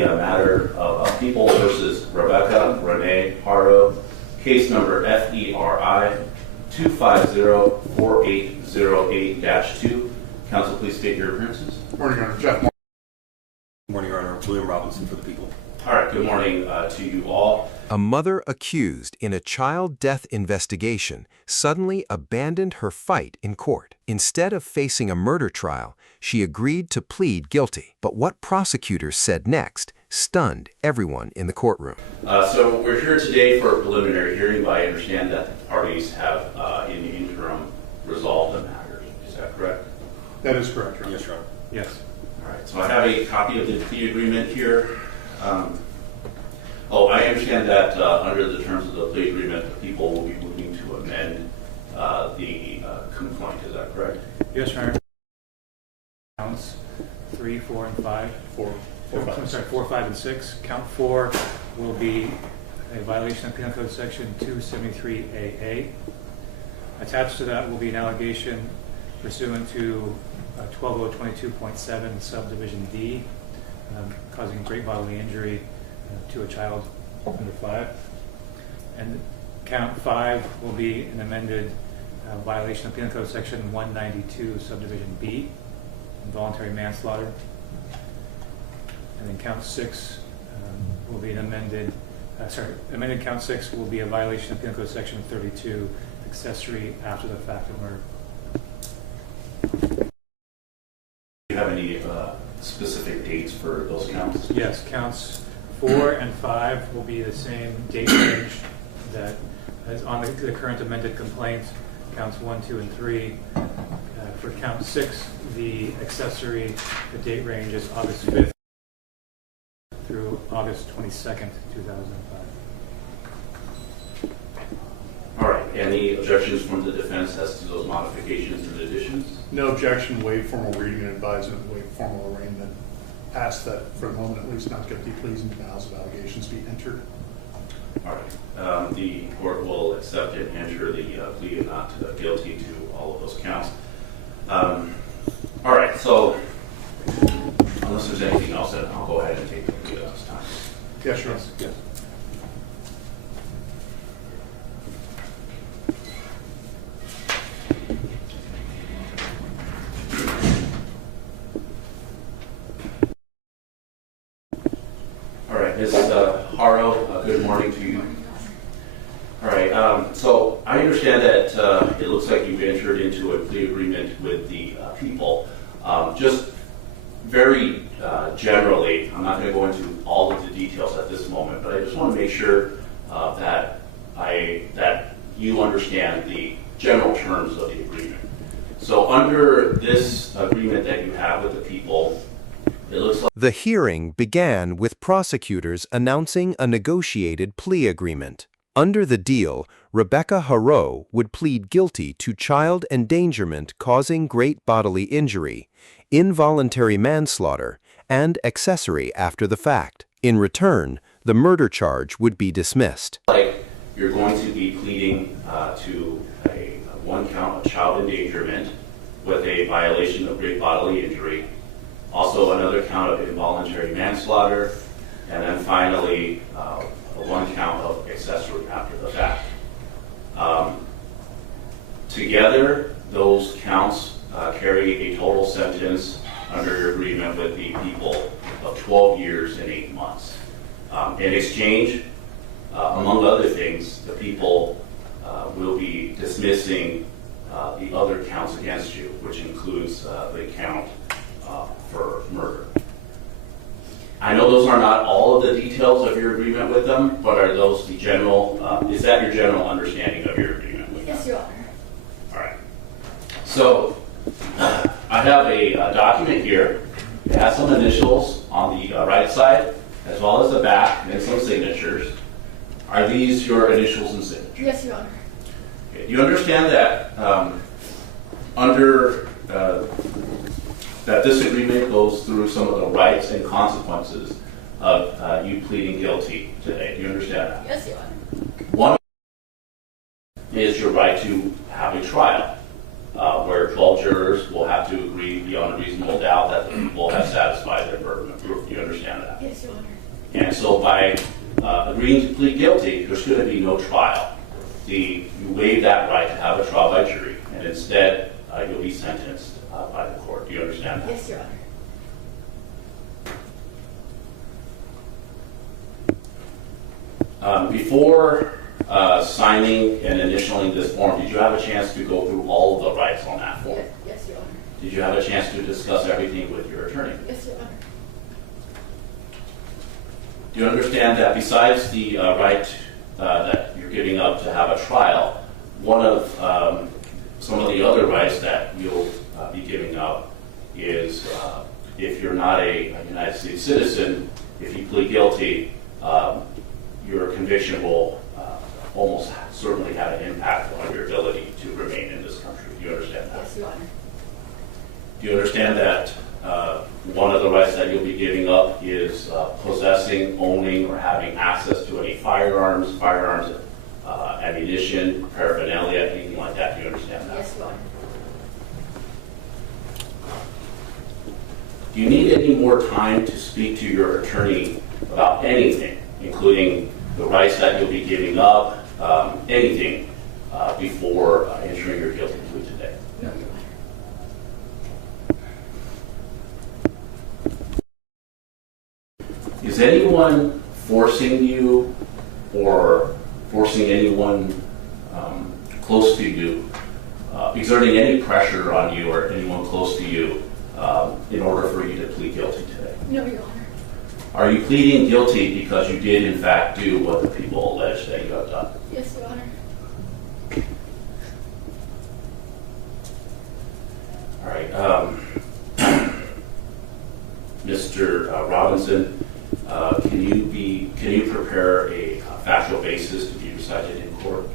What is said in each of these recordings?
the matter of People versus Rebecca Renee Haro, case number FERI 2504808-2. Counsel, please state your appearances. Morning, Your Honor. Jeff. Good morning, Your Honor. William Robinson for the People. All right, good morning to you all. A mother accused in a child death investigation suddenly abandoned her fight in court. Instead of facing a murder trial, she agreed to plead guilty. But what prosecutors said next stunned everyone in the courtroom. So we're here today for a preliminary hearing, but I understand that the parties have, in the interim, resolved the matter. Is that correct? That is correct, Your Honor. Yes, Your Honor. Yes. All right, so I have a copy of the plea agreement here. I understand that under the terms of the plea agreement, the people will be moving to amend the complaint. Is that correct? Yes, Your Honor. Counts 3, 4, and 5. 4, 5, and 6. Count 4 will be a violation of Penal Code Section 273AA. Attached to that will be an allegation pursuant to 12022.7 subdivision D, causing great bodily injury to a child under 5. And count 5 will be an amended violation of Penal Code Section 192 subdivision B, involuntary manslaughter. And then count 6 will be an amended count 6 will be a violation of Penal Code Section 32, accessory after the fact of murder. Do you have any specific dates for those counts? Yes, counts 4 and 5 will be the same date range that is on the current amended complaint. Counts 1, 2, and 3. For count 6, the accessory, the date range is August 5th through August 22nd, 2005. All right. Any objections from the defense as to those modifications and additions? No objection. Waive formal reading and advisement. Waive formal arraignment. Pass that for the moment, at least not guilty pleas and denials of allegations be entered. All right. The court will accept and enter the plea of not guilty to all of those counts. All right. So unless there's anything else, then I'll go ahead and take the plea at this time. Yes, Your Honor. Yes. All right, Ms. Haro, good morning to you. All right, so I understand that it looks like you've entered into a plea agreement with the people. Just very generally, I'm not going to go into all of the details at this moment, but I just want to make sure that you understand the general terms of the agreement. So under this agreement that you have with the people, it looks like The hearing began with prosecutors announcing a negotiated plea agreement. Under the deal, Rebecca Haro would plead guilty to child endangerment causing great bodily injury, involuntary manslaughter, and accessory after the fact. In return, the murder charge would be dismissed. you're going to be pleading to a one count of child endangerment with a violation of great bodily injury, also another count of involuntary manslaughter, and then finally one count of accessory after the fact. Together, those counts carry a total sentence under your agreement with the people of 12 years and 8 months. In exchange, among other things, the people will be dismissing the other counts against you, which includes the count for murder. I know those are not all of the details of your agreement with them, but are those the general, is that your general understanding of your agreement with them? Yes, Your Honor. All right. So I have a document here. It has some initials on the right side, as well as the back, and some signatures. Are these your initials and signatures? Yes, Your Honor. Okay. Do you understand that that this agreement goes through some of the rights and consequences of you pleading guilty today? Do you understand that? Yes, Your Honor. One is your right to have a trial, where 12 jurors will have to agree beyond a reasonable doubt that the people have satisfied their burden of proof. Do you understand that? Yes, Your Honor. And so by agreeing to plead guilty, there's going to be no trial. You waive that right to have a trial by jury, and instead you'll be sentenced by the court. Do you understand that? Yes, Your Honor. Before signing and initialing this form, did you have a chance to go through all of the rights on that form? Yes, Your Honor. Did you have a chance to discuss everything with your attorney? Yes, Your Honor. Do you understand that besides the right that you're giving up to have a trial, one of some of the other rights that you'll be giving up is if you're not a United States citizen, if you plead guilty, your conviction will almost certainly have an impact on your ability to remain in this country. Do you understand that? Yes, Your Honor. Do you understand that one of the rights that you'll be giving up is possessing, owning, or having access to any firearms, ammunition, paraphernalia, anything like that? Do you understand that? Yes, Your Honor. Do you need any more time to speak to your attorney about anything, including the rights that you'll be giving up, anything, before entering your guilty plea today? No, Your Honor. Is anyone forcing you or forcing anyone close to you, exerting any pressure on you or anyone close to you in order for you to plead guilty today? No, Your Honor. Are you pleading guilty because you did in fact do what the people allege that you have done? Yes, Your Honor. All right. Mr. Robinson, can you prepare a factual basis to be recited in court?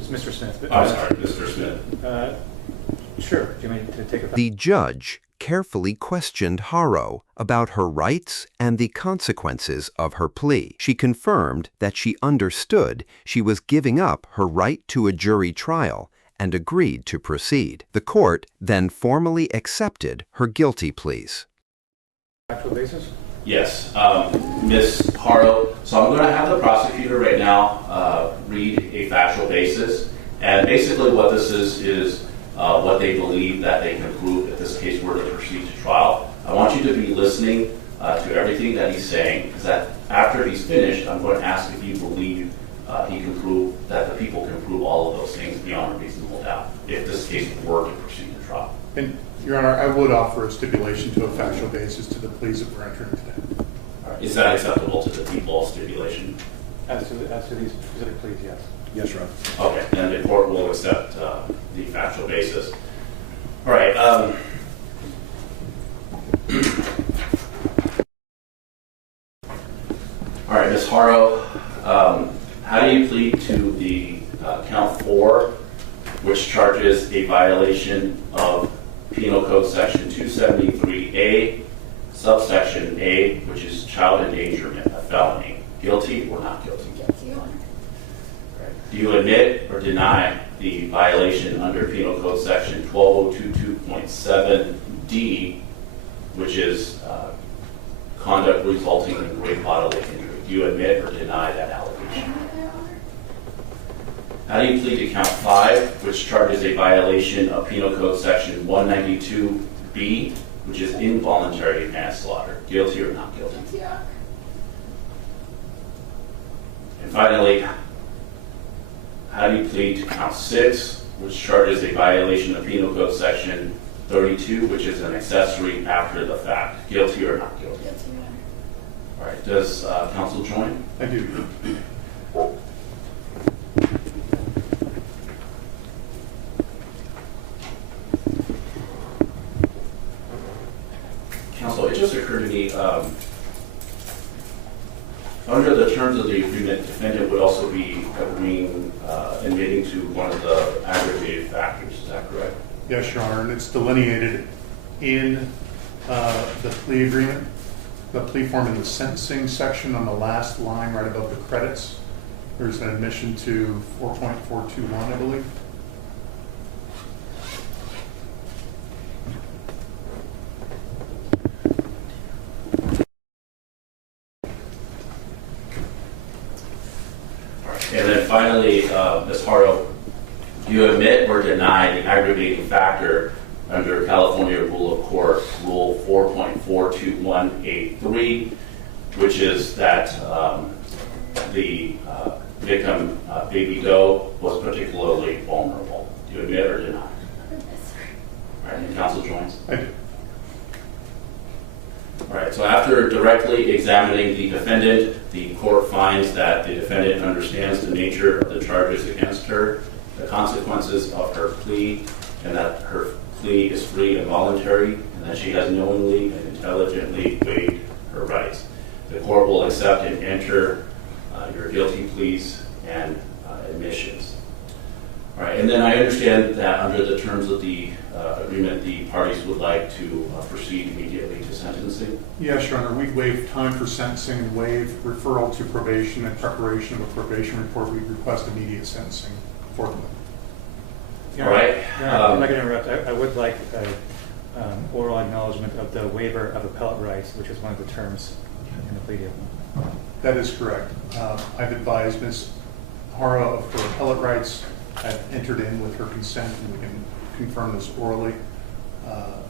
It's Mr. Smith. I'm sorry, Mr. Smith. Sure. Do you want me to take a The judge carefully questioned Haro about her rights and the consequences of her plea. She confirmed that she understood she was giving up her right to a jury trial and agreed to proceed. The court then formally accepted her guilty pleas. factual basis? Yes, Ms. Haro. So I'm going to have the prosecutor right now read a factual basis, and basically what this is what they believe that they can prove if this case were to proceed to trial. I want you to be listening to everything that he's saying, because that after he's finished, I'm going to ask if you believe he can prove that the people can prove all of those things beyond a reasonable doubt if this case were to proceed to trial. And, Your Honor, I would offer a stipulation to a factual basis to the pleas that we're entering today. All right. Is that acceptable to the people stipulation? As to these specific pleas, yes. Yes, Your Honor. Okay, then the court will accept the factual basis. All right. All right, Ms. Haro, how do you plead to the count 4, which charges a violation of Penal Code Section 273A, subsection A, which is child endangerment, a felony? Guilty or not guilty? Guilty, Your Honor. Do you admit or deny the violation under Penal Code Section 12022.7D, which is conduct resulting in great bodily injury? Do you admit or deny that allegation? Your Honor. How do you plead to count 5, which charges a violation of Penal Code Section 192B, which is involuntary manslaughter? Guilty or not guilty? Guilty, Your Honor. And finally, how do you plead to count 6, which charges a violation of Penal Code Section 32, which is an accessory after the fact? Guilty or not guilty? Guilty, Your Honor. All right. Does counsel join? I do. Counsel, it just occurred to me, under the terms of the agreement, the defendant would also be admitting to one of the aggravated factors. Is that correct? Yes, Your Honor, and it's delineated in the plea agreement, the plea form in the sentencing section on the last line right above the credits. There's an admission to 4.421, I believe. And then finally, Ms. Haro, do you admit or deny the aggravating factor under California Rule of Court, Rule 4.42183, which is that the victim, baby doe, was particularly vulnerable? Do you admit or deny? All right, and counsel joins. I do. All right, so after directly examining the defendant, the court finds that the defendant understands the nature of the charges against her, the consequences of her plea, and that her plea is free and voluntary, and that she has knowingly and intelligently waived her rights. The court will accept and enter your guilty pleas and admissions. All right, and then I understand that under the terms of the agreement, the parties would like to proceed immediately to sentencing. Yes, Your Honor, we waive time for sentencing and waive referral to probation and preparation of a probation report. We request immediate sentencing for them. All right. If I can interrupt, I would like oral acknowledgement of the waiver of appellate rights, which is one of the terms in the plea deal. That is correct. I've advised Ms. Haro of her appellate rights. I've entered in with her consent, and we can confirm this orally,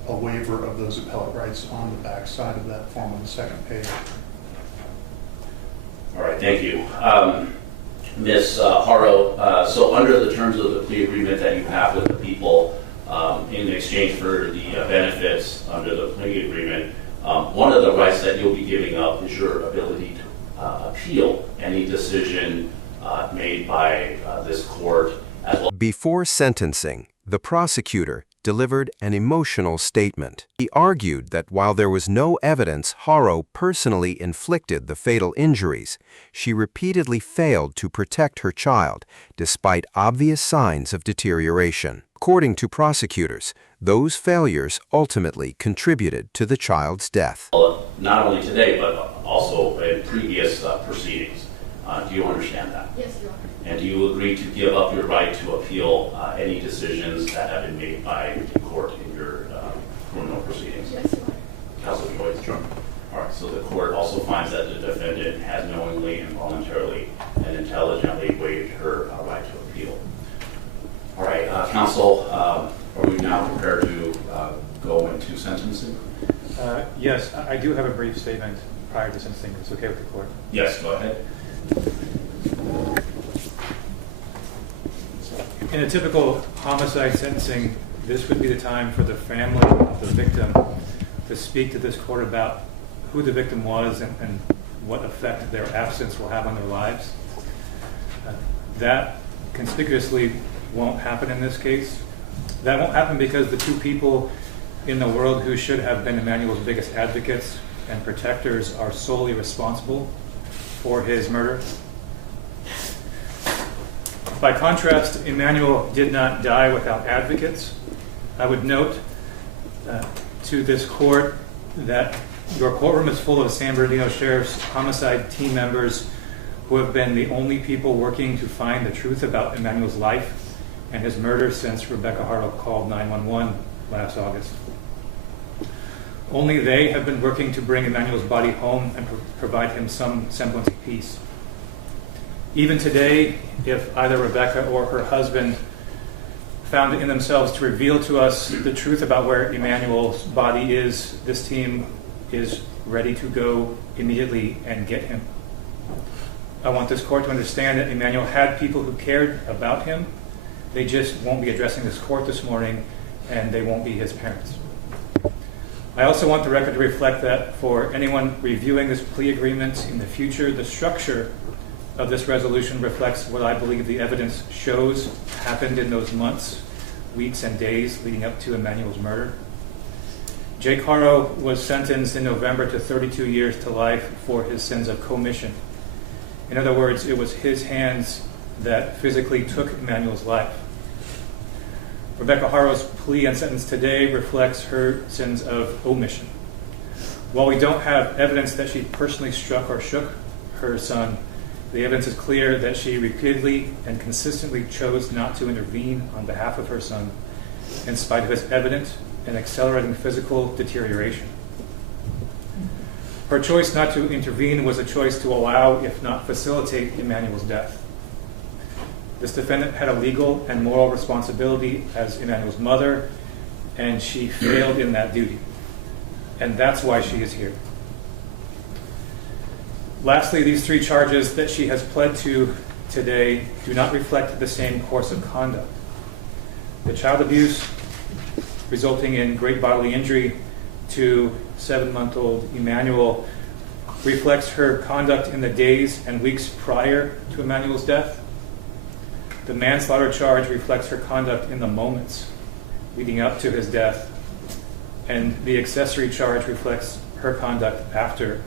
a waiver of those appellate rights on the back side of that form on the second page. All right, thank you. Ms. Haro, so under the terms of the plea agreement that you have with the people, in exchange for the benefits under the plea agreement, one of the rights that you'll be giving up is your ability to appeal any decision made by this court as well. Before sentencing, the prosecutor delivered an emotional statement. He argued that while there was no evidence Haro personally inflicted the fatal injuries, she repeatedly failed to protect her child despite obvious signs of deterioration. According to prosecutors, those failures ultimately contributed to the child's death. Not only today, but also in previous proceedings. Do you understand that? Yes, Your Honor. And do you agree to give up your right to appeal any decisions that have been made by the court in your criminal proceedings? Yes, Your Honor. Counsel Joyce? Sure. All right, so the court also finds that the defendant has knowingly and voluntarily and intelligently waived her right to appeal. All right, counsel, are we now prepared to go into sentencing? Yes, I do have a brief statement prior to sentencing. If it's okay with the court. Yes, go ahead. In a typical homicide sentencing, this would be the time for the family of the victim to speak to this court about who the victim was and what effect their absence will have on their lives. That conspicuously won't happen in this case. That won't happen because the two people in the world who should have been Emmanuel's biggest advocates and protectors are solely responsible for his murder. By contrast, Emmanuel did not die without advocates. I would note to this court that your courtroom is full of San Bernardino Sheriff's homicide team members who have been the only people working to find the truth about Emmanuel's life and his murder since Rebecca Haro called 911 last August. Only they have been working to bring Emmanuel's body home and provide him some semblance of peace. Even today, if either Rebecca or her husband found it in themselves to reveal to us the truth about where Emmanuel's body is, this team is ready to go immediately and get him. I want this court to understand that Emmanuel had people who cared about him. They just won't be addressing this court this morning, and they won't be his parents. I also want the record to reflect that for anyone reviewing this plea agreement in the future, the structure of this resolution reflects what I believe the evidence shows happened in those months, weeks, and days leading up to Emmanuel's murder. Jake Haro was sentenced in November to 32 years to life for his sins of commission. In other words, it was his hands that physically took Emmanuel's life. Rebecca Haro's plea and sentence today reflects her sins of omission. While we don't have evidence that she personally struck or shook her son, the evidence is clear that she repeatedly and consistently chose not to intervene on behalf of her son, in spite of his evident and accelerating physical deterioration. Her choice not to intervene was a choice to allow, if not facilitate, Emmanuel's death. This defendant had a legal and moral responsibility as Emmanuel's mother, and she failed in that duty. And that's why she is here. Lastly, these 3 charges that she has pled to today do not reflect the same course of conduct. The child abuse resulting in great bodily injury to 7-month-old Emmanuel reflects her conduct in the days and weeks prior to Emmanuel's death. The manslaughter charge reflects her conduct in the moments leading up to his death, and the accessory charge reflects her conduct after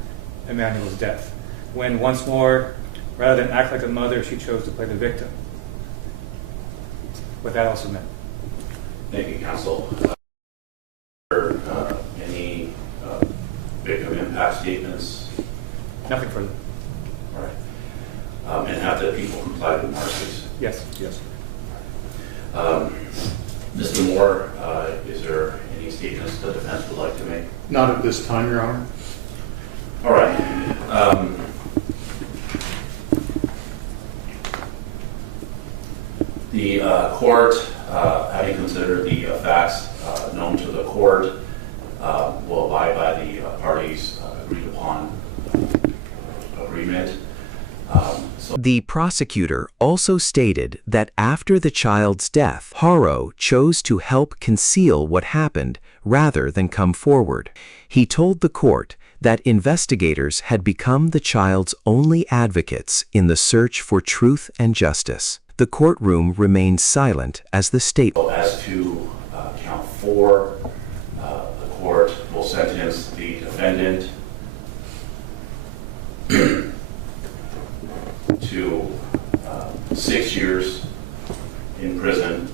Emmanuel's death, when once more, rather than act like a mother, she chose to play the victim. With that, I'll submit. Thank you, counsel. Any victim impact statements? Nothing further. All right. And have the people comply with markers? Yes. Yes. Mr. Moore, is there any statements the defense would like to make? Not at this time, Your Honor. All right. The court, having considered the facts known to the court, will abide by the parties' agreed upon agreement. The prosecutor also stated that after the child's death, Haro chose to help conceal what happened rather than come forward. He told the court that investigators had become the child's only advocates in the search for truth and justice. The courtroom remained silent as the statement. As to count 4, the court will sentence the defendant to 6 years in prison,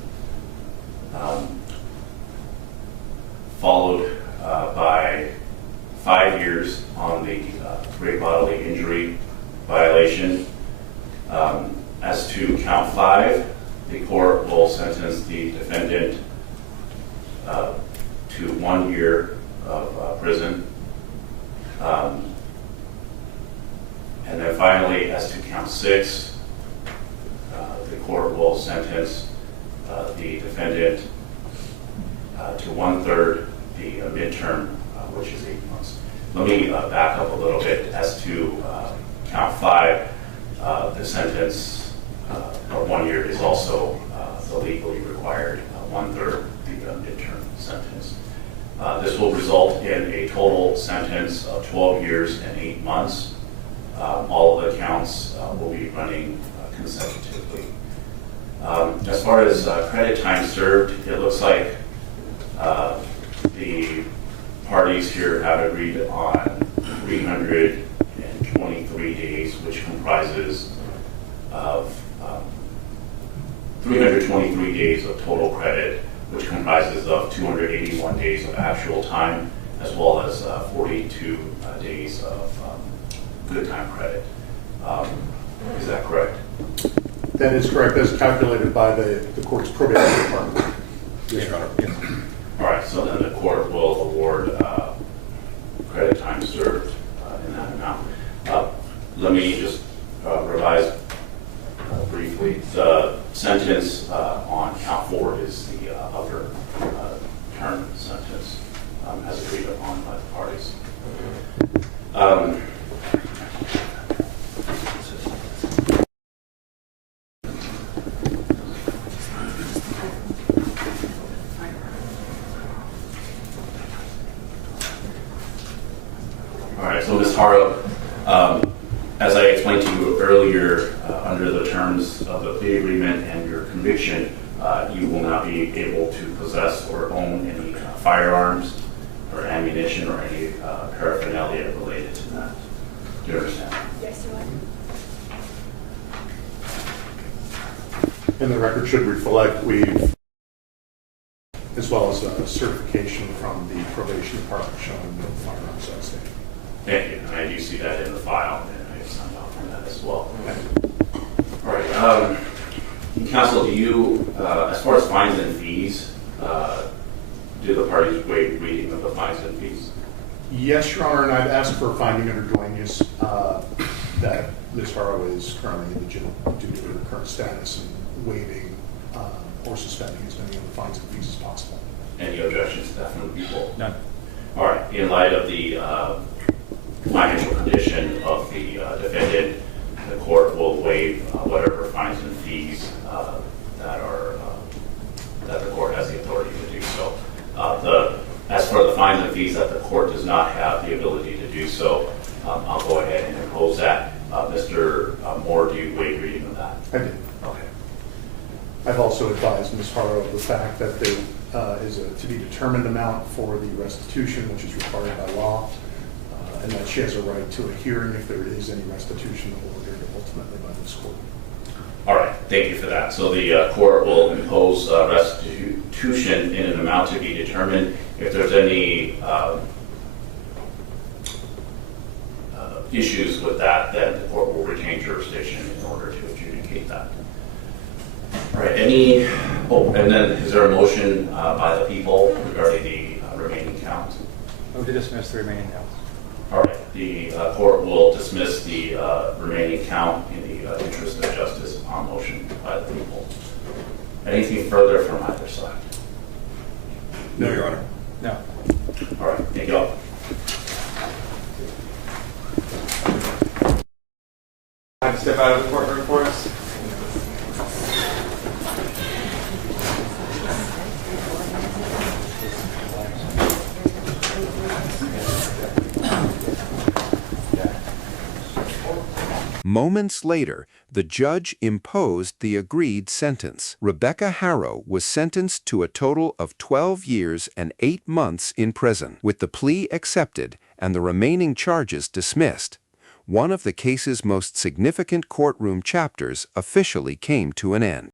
followed by 5 years on the great bodily injury violation. As to count 5, the court will sentence the defendant to 1 year of prison. And then finally, as to count 6, the court will sentence the defendant to 1/3 the midterm, which is 8 months. Let me back up a little bit. As to count 5, the sentence of 1 year is also the legally required 1/3 the midterm sentence. This will result in a total sentence of 12 years and 8 months. All of the counts will be running consecutively. As far as credit time served, it looks like the parties here have agreed on 323 days, which comprises of 323 days of total credit, which comprises of 281 days of actual time, as well as 42 days of good time credit. Is that correct? That is correct, as calculated by the court's probation department. Yes, Your Honor. Yes. All right, so then the court will award credit time served in that amount. Let me just revise briefly. The sentence on count 4 is the upper term sentence as agreed upon by the parties. All right, so Ms. Haro, as I explained to you earlier, under the terms of the plea agreement and your conviction, you will not be able to possess or own any firearms or ammunition or any paraphernalia related to that. Do you understand? Yes, Your Honor. And the record should reflect as well as a certification from the probation department showing no firearms on state. Thank you, and I do see that in the file, and I have signed off on that as well. All right, counsel, do you, as far as fines and fees, do the parties waive reading of the fines and fees? Yes, Your Honor, and I've asked for a finding under Duenas that Ms. Haro is currently indigent due to her current status and waiving or suspending as many of the fines and fees as possible. Any objections to that from the people? None. All right, in light of the financial condition of the defendant, the court will waive whatever fines and fees that the court has the authority to do so. As for the fines and fees that the court does not have the ability to do so, I'll go ahead and impose that. Mr. Moore, do you waive reading of that? I did. Okay. I've also advised Ms. Haro of the fact that there is a to be determined amount for the restitution, which is required by law, and that she has a right to a hearing if there is any restitution ordered ultimately by this court. All right, thank you for that. So the court will impose restitution in an amount to be determined. If there's any issues with that, then the court will retain jurisdiction in order to adjudicate that. All right, and then is there a motion by the people regarding the remaining counts? Move to dismiss the remaining counts. All right, the court will dismiss the remaining count in the interest of justice upon motion by the people. Anything further from either side? No, Your Honor. No. All right, thank you all. Have to step out of the courtroom for us. Moments later, the judge imposed the agreed sentence. Rebecca Haro was sentenced to a total of 12 years and 8 months in prison, with the plea accepted and the remaining charges dismissed. One of the case's most significant courtroom chapters officially came to an end.